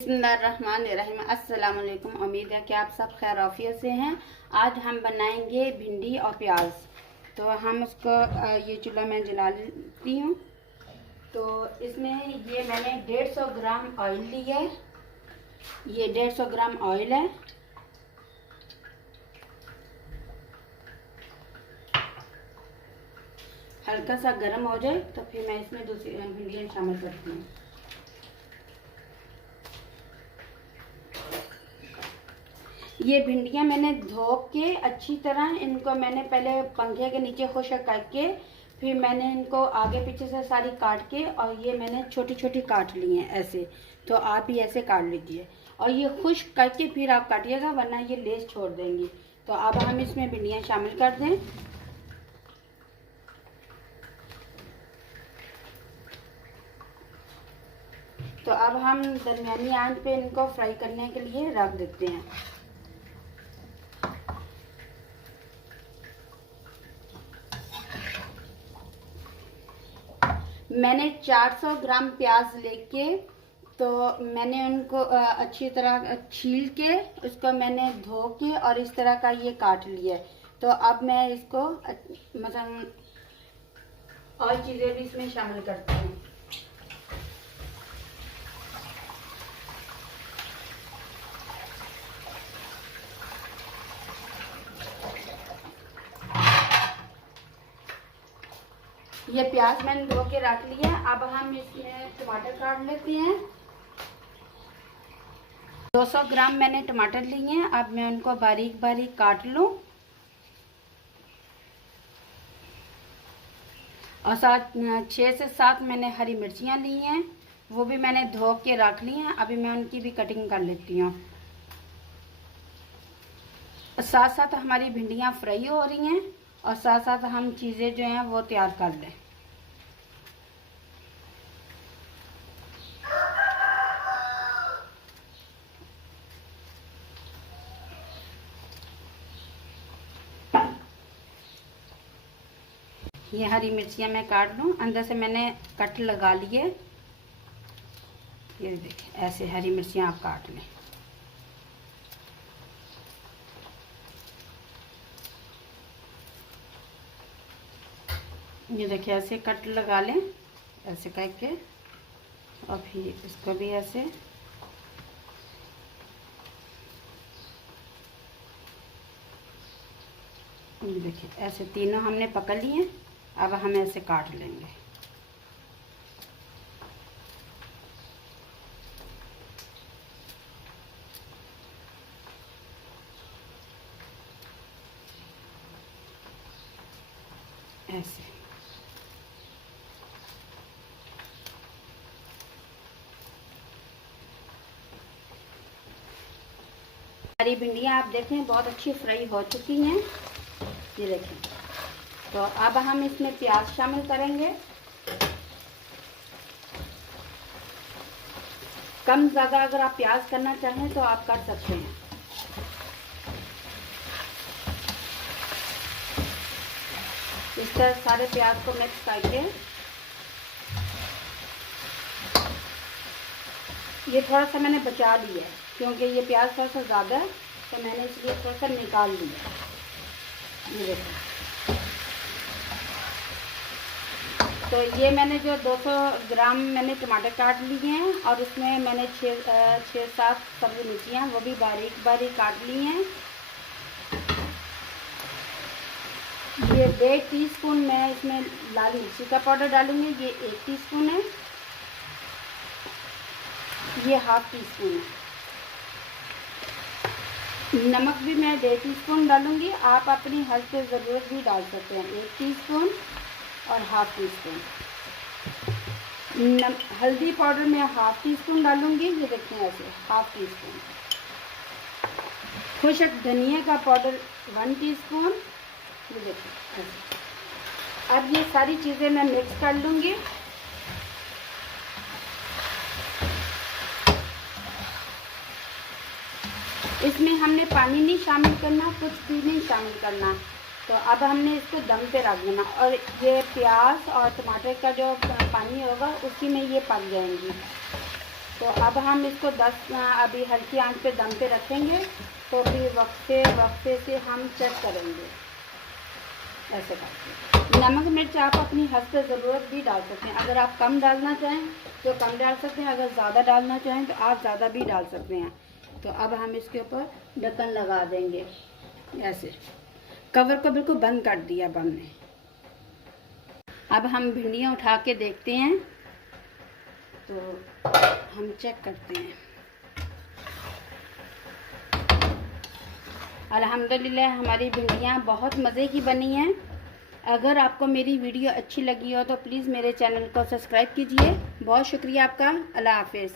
बिस्मिल्लाहिर्रहमानिर्रहीम। अस्सलाम वालेकुम। उम्मीद है कि आप सब खैर आफियत से हैं। आज हम बनाएंगे भिंडी और प्याज। तो हम उसको ये चूल्हा में जला लेती हूँ। तो इसमें ये मैंने 150 ग्राम ऑयल लिया है। ये 150 ग्राम ऑयल है। हल्का सा गर्म हो जाए तो फिर मैं इसमें दूसरी भिंडियाँ शामिल करती हूँ। ये भिंडियाँ मैंने धो के अच्छी तरह इनको मैंने पहले पंखे के नीचे खुश्क करके फिर मैंने इनको आगे पीछे से सारी काट के और ये मैंने छोटी छोटी काट ली हैं ऐसे। तो आप भी ऐसे काट लीजिए और ये खुश्क करके फिर आप काटिएगा, वरना ये लेस छोड़ देंगी। तो अब हम इसमें भिंडियाँ शामिल कर दें। तो अब हम दरमियानी आंच पे इनको फ्राई करने के लिए रख देते हैं। मैंने 400 ग्राम प्याज लेके तो मैंने उनको अच्छी तरह छील के उसको मैंने धो के और इस तरह का ये काट लिया है। तो अब मैं इसको मतलब और चीज़ें भी इसमें शामिल करती हूँ। ये प्याज मैंने धो के रख लिया। अब हम इसमें टमाटर काट लेते हैं। 200 ग्राम मैंने टमाटर लिए हैं। अब मैं उनको बारीक बारीक काट लूं और 6 से 7 मैंने हरी मिर्चियां ली हैं, वो भी मैंने धो के रख ली हैं। अभी मैं उनकी भी कटिंग कर लेती हूँ। साथ साथ हमारी भिंडियाँ फ्राई हो रही हैं और साथ साथ हम चीज़ें जो हैं वो तैयार कर लें। ये हरी मिर्चियाँ मैं काट लूँ, अंदर से मैंने कट लगा लिए। ये देखिए ऐसे हरी मिर्चियाँ आप काट लें। ये देखिए ऐसे कट लगा लें ऐसे करके और फिर इसको भी ऐसे। ये देखिए ऐसे तीनों हमने पकड़ लिए। अब हम ऐसे काट लेंगे। ऐसे हरी भिंडियाँ आप देखें बहुत अच्छी फ्राई हो चुकी हैं। ये देखें। तो अब हम इसमें प्याज शामिल करेंगे। कम ज़्यादा अगर आप प्याज करना चाहें तो आप कर सकते हैं। इस तरह सारे प्याज को मिक्स करके ये थोड़ा सा मैंने बचा लिया है क्योंकि ये प्याज थोड़ा सा ज़्यादा है, तो मैंने इसलिए थोड़ा सा निकाल लिया। ये देखो। तो ये मैंने जो 200 ग्राम मैंने टमाटर काट लिए हैं और उसमें मैंने 6-7 सब्ज़ी मिर्चियाँ वो भी बारीक बारीक काट ली हैं। ये 1.5 टीस्पून मैं इसमें लाल मिर्ची का पाउडर डालूंगी। ये 1 टीस्पून है। ये हाफ टी स्पून है। नमक भी मैं 1.5 टीस्पून डालूंगी। आप अपनी हल्दी पे ज़रूरत भी डाल सकते हैं। 1 टीस्पून और हाफ टी स्पून हल्दी पाउडर मैं हाफ टी स्पून डालूंगी। ये देखते हैं ऐसे हाफ टी स्पून। खुश्क धनिया का पाउडर 1 टीस्पून। ये देखिए ऐसे। अब ये सारी चीज़ें मैं मिक्स कर लूँगी। इसमें हमने पानी नहीं शामिल करना, कुछ भी नहीं शामिल करना। तो अब हमने इसको दम पे रख देना और ये प्याज और टमाटर का जो पानी होगा उसी में ये पक जाएंगी। तो अब हम इसको 10 अभी हल्की आंच पे दम पे रखेंगे, तो फिर वक्फे से हम चेक करेंगे ऐसे करके। नमक मिर्च आप अपनी हस्ब ज़रूरत भी डाल सकते हैं, अगर आप कम डालना चाहें तो कम डाल सकते हैं, अगर ज़्यादा डालना चाहें तो आप ज़्यादा भी डाल सकते हैं। तो अब हम इसके ऊपर ढक्कन लगा देंगे ऐसे, कवर को बिल्कुल बंद कर दिया अब हमने। अब हम भिंडियाँ उठा के देखते हैं, तो हम चेक करते हैं। अल्हम्दुलिल्लाह हमारी भिंडियाँ बहुत मज़े की बनी हैं। अगर आपको मेरी वीडियो अच्छी लगी हो तो प्लीज़ मेरे चैनल को सब्सक्राइब कीजिए। बहुत शुक्रिया आपका। अल्लाह हाफ़िज़।